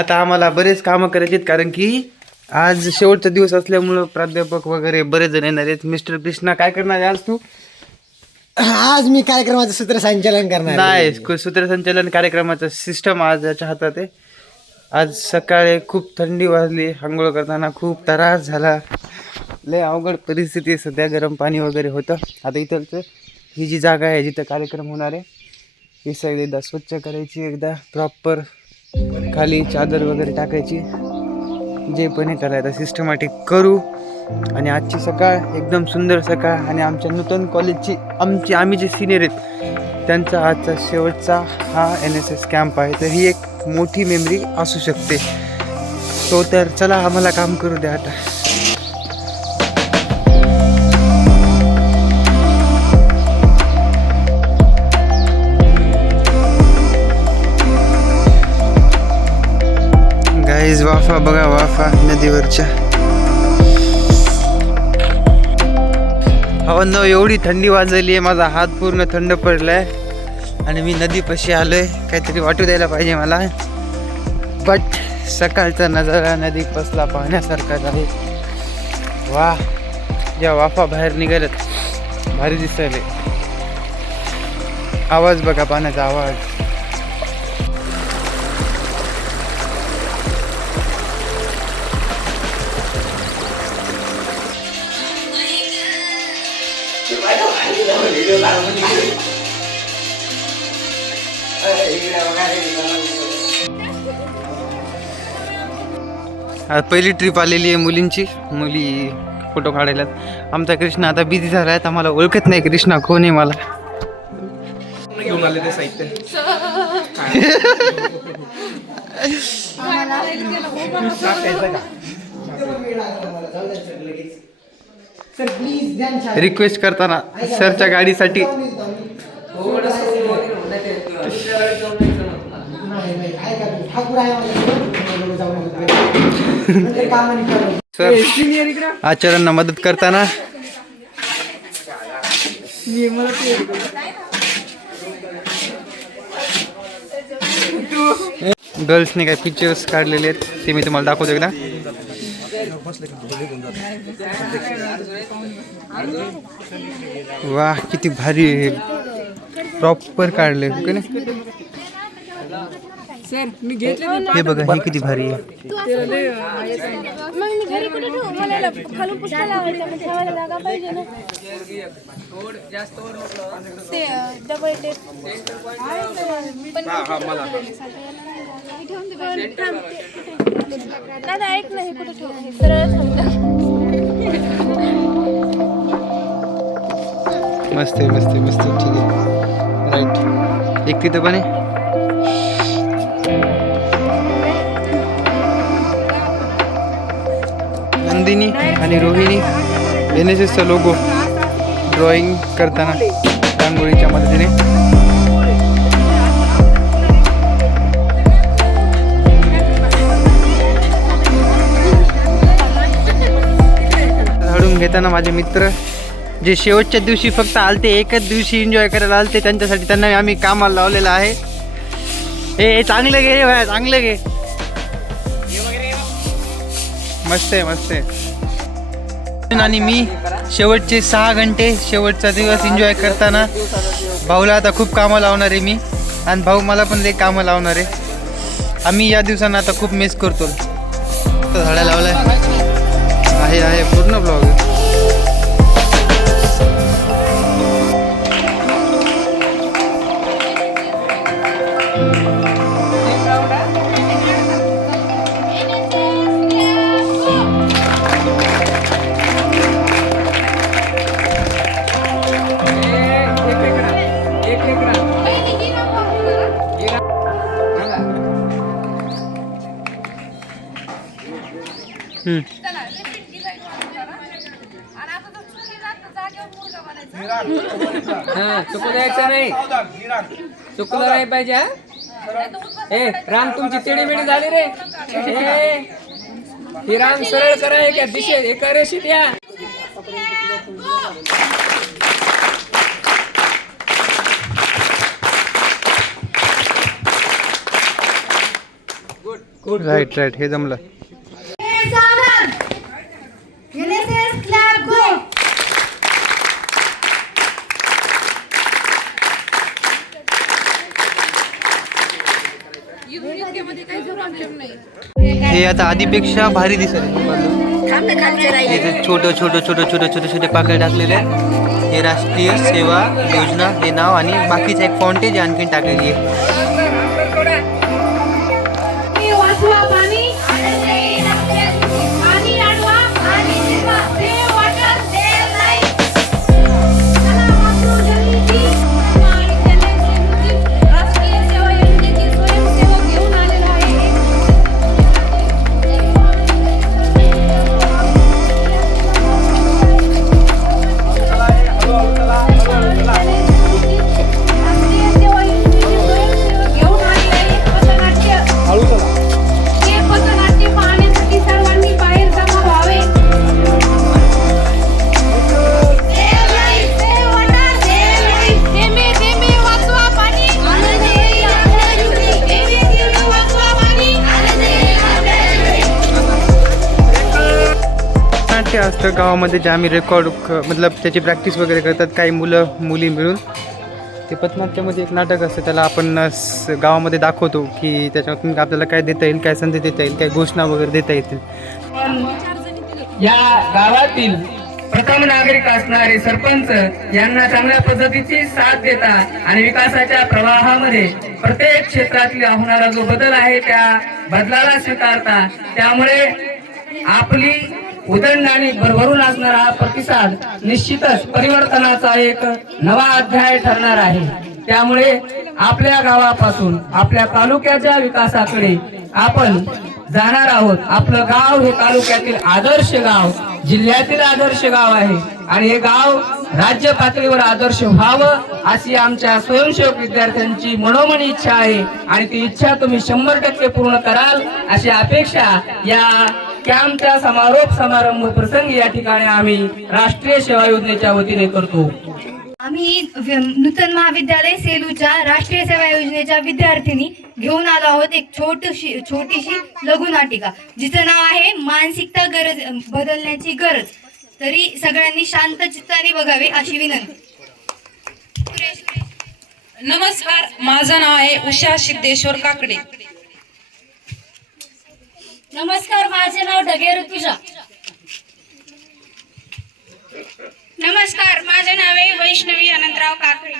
आता आम्हाला बरेच कामं करायचे आहेत, कारण की आज शेवटचा दिवस असल्यामुळं प्राध्यापक वगैरे बरेच जण येणार आहेत. मिस्टर कृष्णा काय करणार आहे आज तू? आज मी कार्यक्रमाचं सूत्रसंचालन करणार आहे. नाही, सूत्रसंचालन कार्यक्रमाचं सिस्टम आज याच्या हातात आहे. आज सकाळी खूप थंडी वाजली, आंघोळ करताना खूप त्रास झाला, लय अवघड परिस्थिती आहे सध्या. गरम पाणी वगैरे होतं. आता इथलचं ही जी जागा आहे जिथं कार्यक्रम होणार आहे, ही सगळी एकदा स्वच्छ करायची, एकदा प्रॉपर खाली चादर वगैरे टाकायची, जे पण हे करायचं सिस्टमॅटिक करू. आणि आजची सकाळ एकदम सुंदर सकाळ. आणि आमच्या नूतन कॉलेजची आम्ही जे सिनियर आहेत त्यांचा आजचा शेवटचा हा NSS कॅम्प आहे. तर ही एक मोठी मेमरी असू शकते. तो तर चला आम्हाला काम करू द्या आता. गाईज वाफा बघा, वाफा नदीवरच्या. हो न, एवढी थंडी वाजली आहे, माझा हात पूर्ण थंड पडलाय आणि मी नदीपाशी आलोय. काहीतरी वाटू द्यायला पाहिजे मला. बट सकाळचा नजारा नदी पसला पाहण्यासारखाच आहे. वा, ज्या वाफा बाहेर निघाल्यात भारी दिसायले. आवाज बघा, पाण्याचा आवाज. आज पहिली ट्रिप आलेली आहे मुलींची. मुली फोटो काढायला. आमचा कृष्णा आता बिझी झाला आहे, आम्हाला ओळखत नाही कृष्णा कोण आहे मला. घेऊन आले ते साहित्य. रिक्वेस्ट करताना सरच्या गाडीसाठी. सर आचार्यांना मदत करताना गर्ल्सने काही पिक्चर्स काढलेले आहेत, ते मी तुम्हाला दाखवतो एकदा. वाह, किती भारी प्रॉपर काढले. हे बघा, हे किती भारी आहे. मस्त आहे, मस्त आहे, मस्त आहे. ठीक आहे, राईट. एक तिथं पण आहे. नंदिनी आणि रोहिणी NSSचा लोगो ड्रॉइंग करताना रांगोळीच्या मदतीने. झाडून घेताना माझे मित्र जे शेवटच्या दिवशी फक्त आलते, एकच दिवशी एन्जॉय करायला आलते, त्यांच्यासाठी त्यांना आम्ही कामाला लावलेलं आहे. हे चांगलं घे भाया, चांगलं घे. मस्त आहे, मस्त आहे. आणि मी शेवटचे 6 घंटे शेवटचा दिवस एन्जॉय करताना भाऊला आता खूप कामं लावणार आहे मी, आणि भाऊ मला पण लई कामं लावणार आहे. आम्ही या दिवसांना आता खूप मिस करतो. झाडा लावलाय आहे पूर्ण ब्लॉग. चुकू द्यायचं नाही, चुकलं नाही पाहिजे. ए राम, तुमची तिडीबिडी झाली रे. ही राम सरळ करा, एका दिशेत एका रेषेत या. गुड. राईट राईट हे जमलं. हे आता आधीपेक्षा भारी दिसत आहे. छोटे छोटे छोटे छोटे छोटे छोटे पाकळे टाकलेले आहेत. हे राष्ट्रीय सेवा योजना हे नाव आणि बाकीचं एक फॉन्टेज आणखीन टाकलेली आहे. नाट्य असतं गावामध्ये जे आम्ही रेकॉर्ड मतलब त्याची प्रॅक्टिस वगैरे करतात काही मुलं मुली मिळून. ते पथनाट्यामध्ये एक नाटक असतं त्याला आपण गावामध्ये दाखवतो की त्याच्यातून आपल्याला काय देता येईल, काय संधी देता येईल, काय घोषणा वगैरे देता येतील. या गावातील प्रथम नागरिक असणारे सरपंच यांना चांगल्या पद्धतीची साथ देतात आणि विकासाच्या प्रवाहामध्ये प्रत्येक क्षेत्रातील होणारा जो बदल आहे त्या बदलाला स्वीकारतात. त्यामुळे आपली उदंड आणि भरभरून असणारा हा प्रतिसाद निश्चितच परिवर्तनाचा एक नवा अध्याय ठरणार आहे. त्यामुळे आपल्या गावापासून आपल्या तालुक्याच्या विकासाकडे आपण जाणार आहोत. आपलं गाव हे तालुक्यातील आदर्श गाव, जिल्ह्यातील आदर्श गाव आहे आणि हे गाव राज्य पातळीवर आदर्श व्हावं अशी आमच्या स्वयंसेवक विद्यार्थ्यांची मनोमनी इच्छा आहे आणि ती इच्छा तुम्ही 100% पूर्ण कराल अशी अपेक्षा या कॅम्पच्या समारोप समारंभ प्रसंगी या ठिकाणी आम्ही राष्ट्रीय सेवा योजनेच्या वतीने करतो. आम्ही नूतन महाविद्यालय सेलूच्या राष्ट्रीय सेवा योजनेच्या विद्यार्थिनी घेऊन आलो आहोत एक छोटीशी लघुनाटिका जिचं नाव आहे मानसिकता गरज बदलण्याची गरज. तरी सगळ्यांनी शांत चित्ताने बघावे अशी विनंती. नमस्कार, माझं नाव आहे उषा सिद्धेश्वर काकडे. नमस्कार, माझे नाव ढगे ऋतुजा. नमस्कार, माझे नाव आहे वैष्णवी अनंतराव काकडे.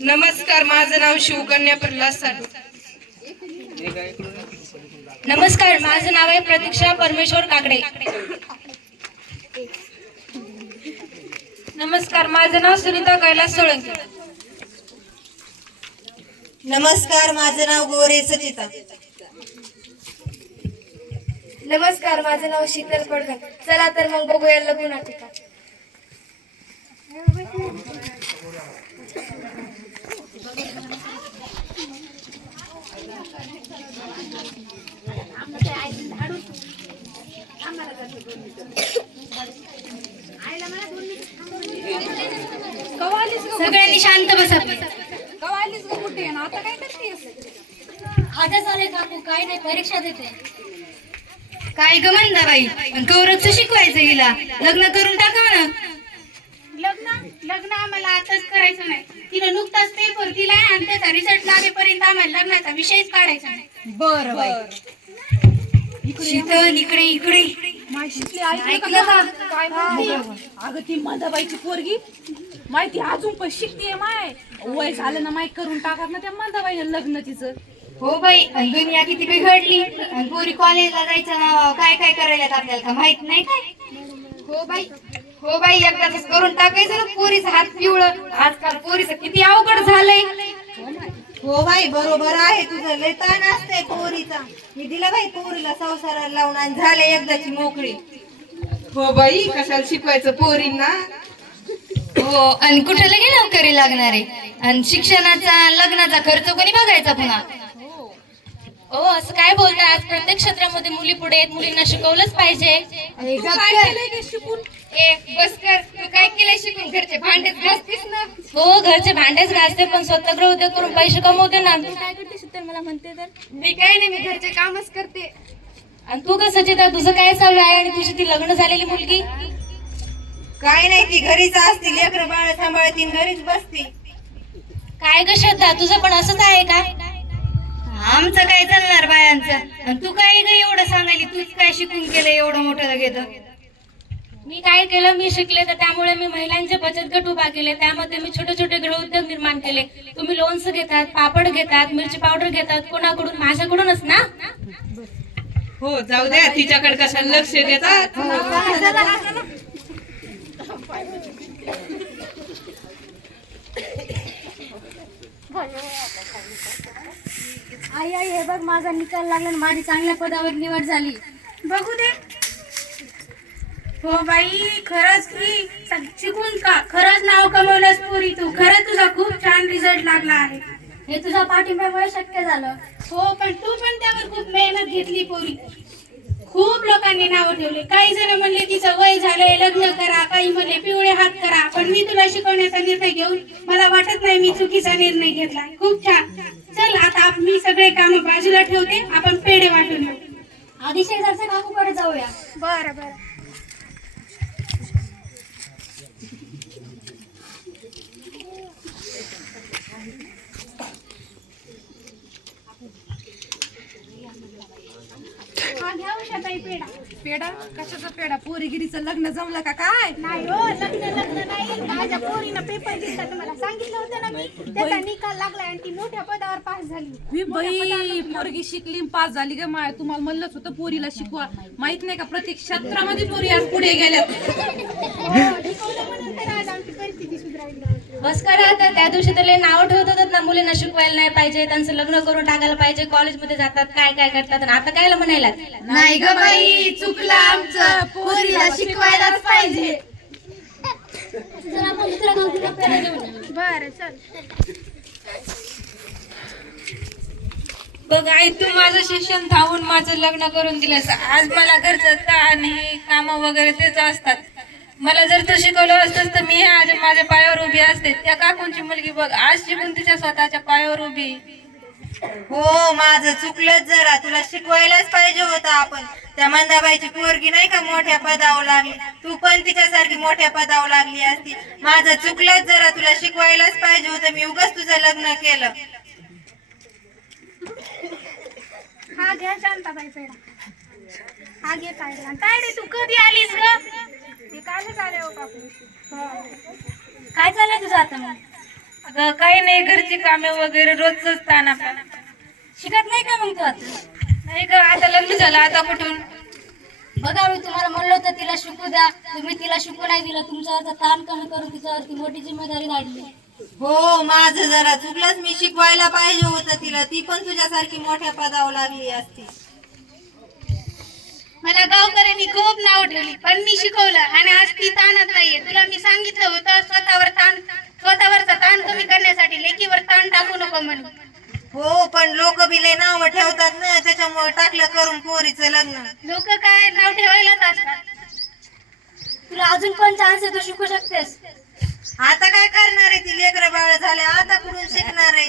नमस्कार, माझं नाव शिवकन्या प्रल्हाद साडू. नमस्कार, माझे नाव आहे प्रतीक्षा परमेश्वर काकडे. नमस्कार, माझं नाव सुनीता कैलास सोळंकी. नमस्कार, माझं नाव गोरे सचिता. नमस्कार, माझे नाव शीतल पडकर. चला तर मग बघूया लघुनाटिका. सगळ्यांनी शांत बसा. आता चालेल काकू, काय नाही, परीक्षा देते. काय ग मंदाबाई, गौरवचं शिकवायचं हिला. लग्न करून टाका ना. लग्न आम्हाला आताच करायचं नाही. तिने नुकताच पेपर दिलाय आणि त्याचा रिझल्ट लागेपर्यंत आम्हाला लग्नाचा विषयच काढायचा नाही. बरं शीतल, इकडे इकडे. ऐकलं का? अगं ती मंदाबाईची पोरगी माहिती अजून पण शिकतीये. माय वय झालं ना, माय करून टाकत ना त्या मंदाबाईने लग्न तिचं. हो बाई, आणि दुनिया किती बिघडली. आणि पोरी कॉलेजला जायचं ना, काय काय करायला आपल्याला का माहित नाही काय. हो बाई, एकदाच करून टाकायचं ना पोरीचं हात पिवळं. आजकाल पोरीचं किती अवघड झालंय. हो बाई, बरोबर आहे तुझं. लय ताण असतंय पोरीचा. मी दिला बाई पोरीला संसाराला लावून आणि झाले एकदाची मोकळी. हो बाई, कशाला शिकवायचं पोरींना. हो, आणि कुठे लगे नोकरी लागणार आहे. आणि शिक्षणाचा लग्नाचा खर्च कोणी बघायचा पुन्हा. ओ असं काय बोलताय? आज प्रत्येक क्षेत्रामध्ये मुली पुढे आहेत, मुलींना शिकवलंच पाहिजे. काय केलंय ते शिकून? ए बस कर, तू काय केलंय शिकून? घरचे भांडेच घासतेस ना? हो, घरचे भांडेच घासते, पण स्वतः उद्योग करून पैसे कमवते ना. तू काय करतेस तर मला म्हणते तर? मी काय नाही, मी घरचे कामच करते. आणि तू कसं सचिता, तुझं काय चालू आहे? आणि तुझी ती लग्न झालेली मुलगी काय नाही, ती घरीच असती, लेकरं बाळ सांभाळती, घरीच बसती. काय ग श्रद्धा, तुझं पण असंच आहे का? आमचं काय चालणार बायांचं? आणि तू काय ग एवढं सांगायली? तूच काय शिकून केलं एवढं मोठं घेतं? मी काय केलं, मी शिकले, तर त्यामुळे मी महिलांचे बचत गट उभा केले. त्यामध्ये मी छोटे छोटे गृहउद्योग निर्माण केले. तुम्ही लोणचं घेतात, पापड घेतात, मिरची पावडर घेतात, कोणाकडून? माझ्याकडूनच ना. हो जाऊ द्या, तिच्याकडे कशाला लक्ष देतात. आई आई हे बघ, माझा निकाल लागला आणि माझी चांगल्या पदावर निवड झाली. बघू दे. हो बाई, खरंच की शिकून का खरंच नाव कमवलंस पोरी तू. खरंच तुझा खूप छान रिझल्ट लागला आहे. हे तुझ्या पाठिंब्यामुळे शक्य झालं. हो, पण तू पण त्यावर खूप मेहनत घेतली पोरी. खूप लोकांनी नाव ठेवले. काही जण म्हणले तिचं वय झालंय, लग्न करा. काही म्हणले पिवळे हात करा. पण मी तुला शिकवण्याचा निर्णय घेऊन मला वाटत नाही मी चुकीचा निर्णय घेतला. खूप छान. चल आता मी सगळे काम बाजूला ठेवते, आपण पेढे वाटून येऊ. आधी शेजारच्या काकूकडे जाऊया. बरं बरं. पेढा कशाचा पेढा? पोरीगिरीचं लग्न जमलं का काय? नाही हो, लग्न नाही. माझ्या पोरीनं पेपर दिला, तुम्हाला सांगितलं होतं ना मी. त्याचा निकाल लागला आणि ती मोठ्या पदावर पास झाली. ही बाई पोरगी शिकली पास झाली ग माय. तुम्हाला म्हणलंच होतं पोरीला शिकवा. माहित नाही का प्रत्येक क्षेत्रामध्ये पोरी आज पुढे गेल्या. बस करा, तर त्या दिवशी तर नाव ठेवत होतात ना, मुलींना शिकवायला नाही पाहिजे, त्यांचं लग्न करून टाकायला पाहिजे, कॉलेजमध्ये जातात, काय काय करतात. आणि आता कायला म्हणायला? नाही ग बाई, चुकलं आमचं. पोरीला शिकवायलाच पाहिजे. बरं चल. बघ आई, तू माझं शिक्षण थांबून माझं लग्न करून दिलंस. आज मला घरचं ताण हे काम वगैरे तेच असतात. मला जर तू शिकवलं असतंस तर मी आज माझ्या पायावर उभी असते. त्या काकूंची मुलगी बघ, आज शिकून तिच्या स्वतःच्या पायावर उभी. हो, माझं चुकलंच जरा. तुला शिकवायलाच पाहिजे होतं आपण. त्या मंदाबाईची पोरगी नाही का मोठ्या पदावर लागली, तू पण तिच्यासारखी मोठ्या पदावर लागली असती. माझं चुकलंच जरा. तुला शिकवायलाच पाहिजे होतं. मी उगाच तुझं लग्न केलं. हा घ्या शांताबाई पेढा. हा घे. तायडे तू कधी आलीस ग? मी कालच आले हो काकू. काय चाललंय तुझं आता मग? अगं काही नाही, घरची कामे वगैरे रोजच ताण आपल्याला. शिकत नाही का मग तू आता? नाही ग, आता लग्न झालं, आता कुठून? बघा, मी तुम्हाला म्हणलं होतं तिला शिकू द्या. तुम्ही तिला शिकू नाही दिलं. तुमच्यावरचा ताण कमी करून तिच्यावरती मोठी जिम्मेदारी काढली. हो, माझं जरा चुकलंच. मी शिकवायला पाहिजे होतं तिला. ती पण तुझ्यासारखी मोठ्या पदावर लागली असती. मला गावकऱ्यांनी खूप नाव ठेवली, पण मी शिकवलं आणि आज ती ताणत नाहीये. तुला मी सांगितलं होतं स्वतःवरचा ताण कमी करण्यासाठी लेकीवर ताण टाकू नको म्हणून. हो, पण लोक बी लय नाव ठेवतात ना, त्याच्यामुळे टाकलं करून पोरीचं लग्न. लोक काय नाव ठेवायलाच असतात. तुला अजून पण चान्स आहे, तू शिकू शकतेस. आता काय करणार आहे? ती लेकरं बाळ झाले, आता कुठून शिकणार आहे?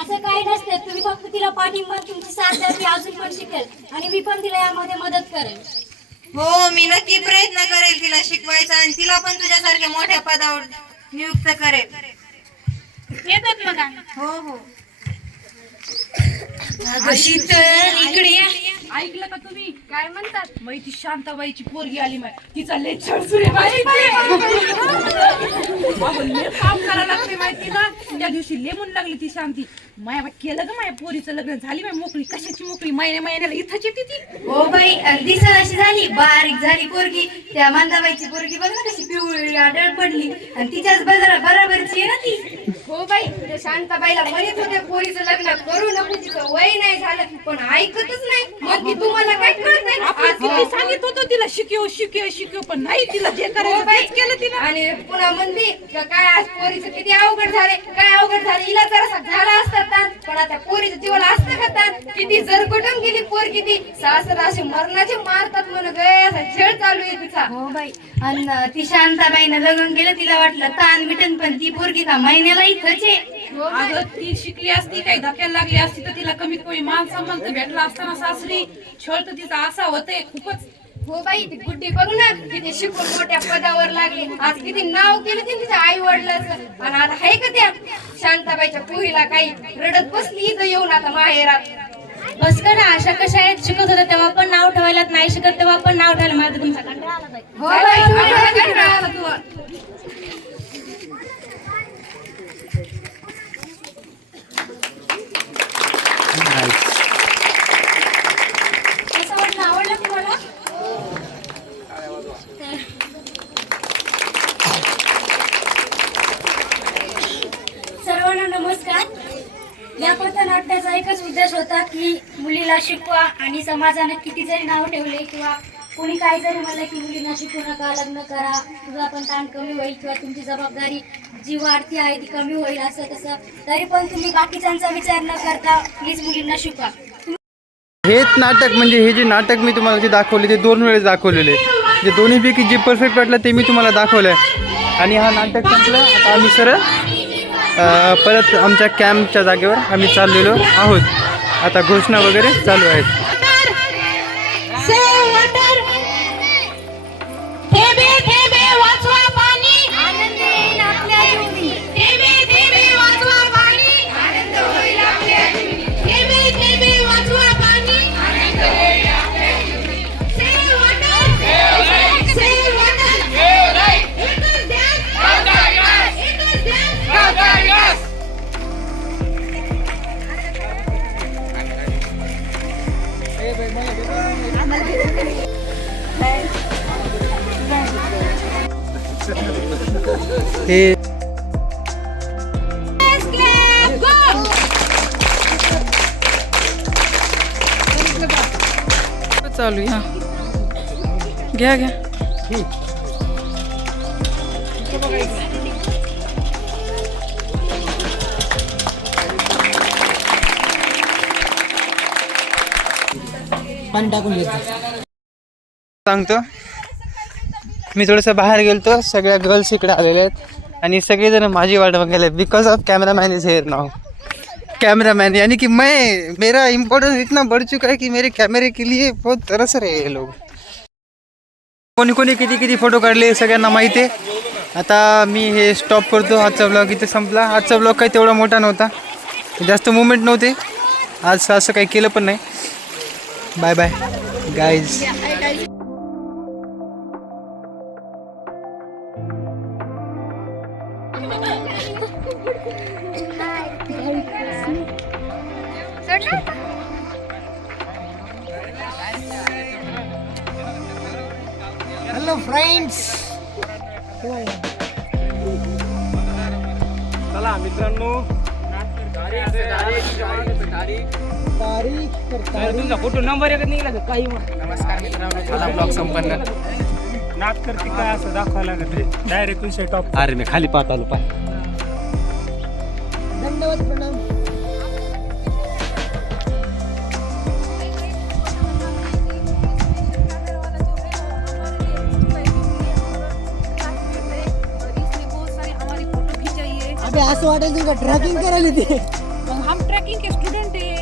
असं काही नसते. तुम्ही फक्त तिला पाठिंबा, तुमची साथ द्या. ती अजून पण शिकेल आणि मी पण तिला यामध्ये मदत करेन. हो, मी नक्की प्रयत्न करेल तिला शिकवायचा आणि तिला पण तुझ्यासारख्या मोठ्या पदावर नियुक्त करेल. येतात मग आम्ही. हो हो. इकडे या. ऐकलं का तुम्ही? काय म्हणतात? माहिती शांताबाईची पोरगी आली माय. तिचा लय छळसुरे माहिती काम करायला लागते माहिती ना. त्या दिवशी लेमून लागली ती शांती. माया केलं ग माया पोरीचं लग्न झाली माय. मोकळी कशाची मोकळी? महिन्याला इथंच येते ती. हो बाई, दिसा अशी झाली, बारीक झाली पोरगी. त्या मंदाबाईची पोरगी बघ ना कशी पिवळी आढळ पडली. आणि तिच्याच बराबरची आहे ना ती. हो बाई, ते शांताबाईला म्हणत होते पोरीचं लग्न करू नको, तिचं वय नाही झालं, पण ऐकतच नाही. मग ती तुम्हाला काय कळत नाही? आपण किती सांगित होतं तिला शिकव पण नाही. तिला जे करायचं तेच केलं तिला. आणि पुन्हा म्हणते काय आज पोरीचं किती अवघड झाले, काय अवघड झाले. हिला जरासा झाला असता ताण, पण आता पोरीचं जीवाला असतं का ताण? किती जरकटून गेली पोरगी ती सासरा असे मरणाचे मारतात म्हण गया खेळ चालू आहे तिचा. हो बाई. आणि ती शांताबाईनं लग्न केलं तिला वाटलं ताण मिटन पण ती पोरगी का महिन्याला इथंच आहे. अगं ती शिकली असती काही धक्क्याला लागली असती तर तिला कमीत कमी मान सन्मान तर भेटला असताना सासरी. छळ तर तिचा असा होतंय खूपच. हो बाई ती गुड्डी बघू ना किती शिकून मोठ्या पदावर लागली. आज किती नाव केलं तिच्या आई वडिलाचं. आणि आता आहे का त्या शांताबाईच्या पोरीला काही रडत बसली इथं येऊन आता माहेरात. बस करा अशा कशा आहेत शिकत होत्या तेव्हा पण नाव ठेवायला नाही शिकत तेव्हा पण नाव ठेवायला मला तुमचा कंटाळा आला बाई. हो बाई आम्हाला कंटाळा आला तुला. कसं वाटलं आवडलं तुम्हाला? सर्वांना नमस्कार. या पथनाट्याचा एकच उद्देश होता की मुलीला शिकवा आणि समाजाने किती जरी नाव ठेवले किंवा कोणी काही जरी म्हणलं की मुलींना शिकू नका लग्न करा तुझा पण ताण कमी होईल किंवा तुमची जबाबदारी जी वाढती आहे ती कमी होईल असं तसं तरी पण तुम्ही बाकीच्यांचा विचार न करता प्लीज मुलींना शिकवा. हेच नाटक म्हणजे हे जे नाटक मी तुम्हाला जे दाखवले ते 2 वेळेस दाखवलेले. जे दोन्हीपैकी जे परफेक्ट वाटलं ते मी तुम्हाला दाखवलं आहे. आणि हा नाटक संपलं. आता आम्ही सरळ परत आमच्या कॅम्पच्या जागेवर आम्ही चाललेलो आहोत. आता घोषणा वगैरे चालू आहेत. थेंबे थेंबे वाचवा पाणी आनंद येईल आपल्या जीवनी. थेंबे थेंबे वाचवा पाणी आनंद होईल आपल्या जीवनी. थेंबे थेंबे वाचवा पाणी आनंद होईल आपल्या जीवनी. Save water, save water, save life. एकच ध्यान, एकच ध्यान. हे चालू आहे. हा घ्या घ्या. पाणी टाकून घ्यायचं. सांगतो मी थोडंसं बाहेर गेलतो. सगळ्या गर्ल्स इकडे आलेल्या आहेत आणि सगळेजण माझी वाट बघायला because of cameraman is here now. Cameraman यानी कि मैं मेरा इम्पोर्टेंस इतना बढ़ चुका है कि मेरे कैमरे के लिए बहुत तरस रहे ये लोग. कोणी कोणी किती किती फोटो काढले सगळ्यांना माहिती आहे. आता मी हे स्टॉप करतो. आजचा ब्लॉग इथे संपला. आजचा ब्लॉग काही तेवढा मोठा नव्हता. जास्त मुवमेंट नव्हते आज. असं काही केलं पण नाही. Bye bye guys. Hello friends. चला मित्रांनो तुमचा फोटो नंबर एकच निघाला काही. नमस्कार मित्रांनो मला ब्लॉग संपन्न. नाक करते काय असं दाखवायला लागत डायरेक्ट विषय टॉप. अरे मी खाली पाहत आलो पाय. दंडवत प्रणाम. अबे असं वाटायचं का ट्रॅकिंग करायला ते. हम ट्रैकिंग के स्टूडेंट है.